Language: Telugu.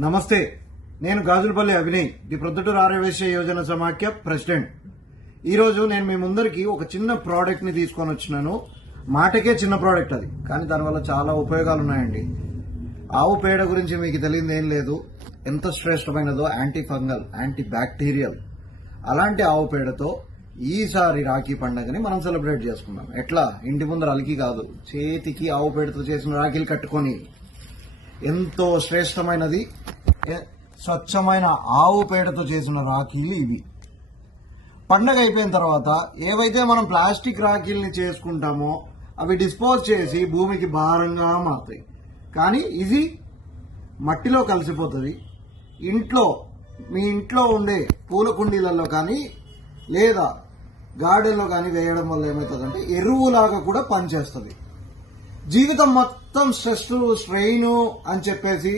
నమస్తే, నేను గాజులపల్లి అభినయ్, ది ప్రొద్దుటూరు ఆర్యవైశ్య యోజన సమాఖ్య ప్రెసిడెంట్. ఈరోజు నేను మీ ముందరికి ఒక చిన్న ప్రోడక్ట్ ని తీసుకొని వచ్చినాను. మాటకే చిన్న ప్రోడక్ట్ అది, కానీ దానివల్ల చాలా ఉపయోగాలు ఉన్నాయండి. ఆవు పేడ గురించి మీకు తెలియదు ఏం లేదు. ఎంత శ్రేష్టమైనదో, యాంటీ ఫంగల్, యాంటీ బ్యాక్టీరియల్. అలాంటి ఆవు పేడతో ఈసారి రాఖీ పండుగని మనం సెలబ్రేట్ చేసుకున్నాం. ఎట్లా? ఇంటి ముందర అలికి కాదు, చేతికి ఆవు పేడతో చేసిన రాఖీలు కట్టుకొని. ఎంతో శ్రేష్టమైనది స్వచ్ఛమైన ఆవు పేడతో చేసిన రాఖీలు ఇవి. పండగ అయిపోయిన తర్వాత ఏవైతే మనం ప్లాస్టిక్ రాఖీల్ని చేసుకుంటామో అవి డిస్పోజ్ చేసి భూమికి భారంగా మారుతాయి. కానీ ఇది మట్టిలో కలిసిపోతుంది. మీ ఇంట్లో ఉండే పూల కుండీలలో కానీ లేదా గార్డెన్లో కానీ వేయడం వల్ల ఏమవుతుందంటే ఎరువులాగా కూడా పనిచేస్తుంది. జీవితం మొత్తం స్ట్రెస్, స్ట్రెయిన్ అని చెప్పేసి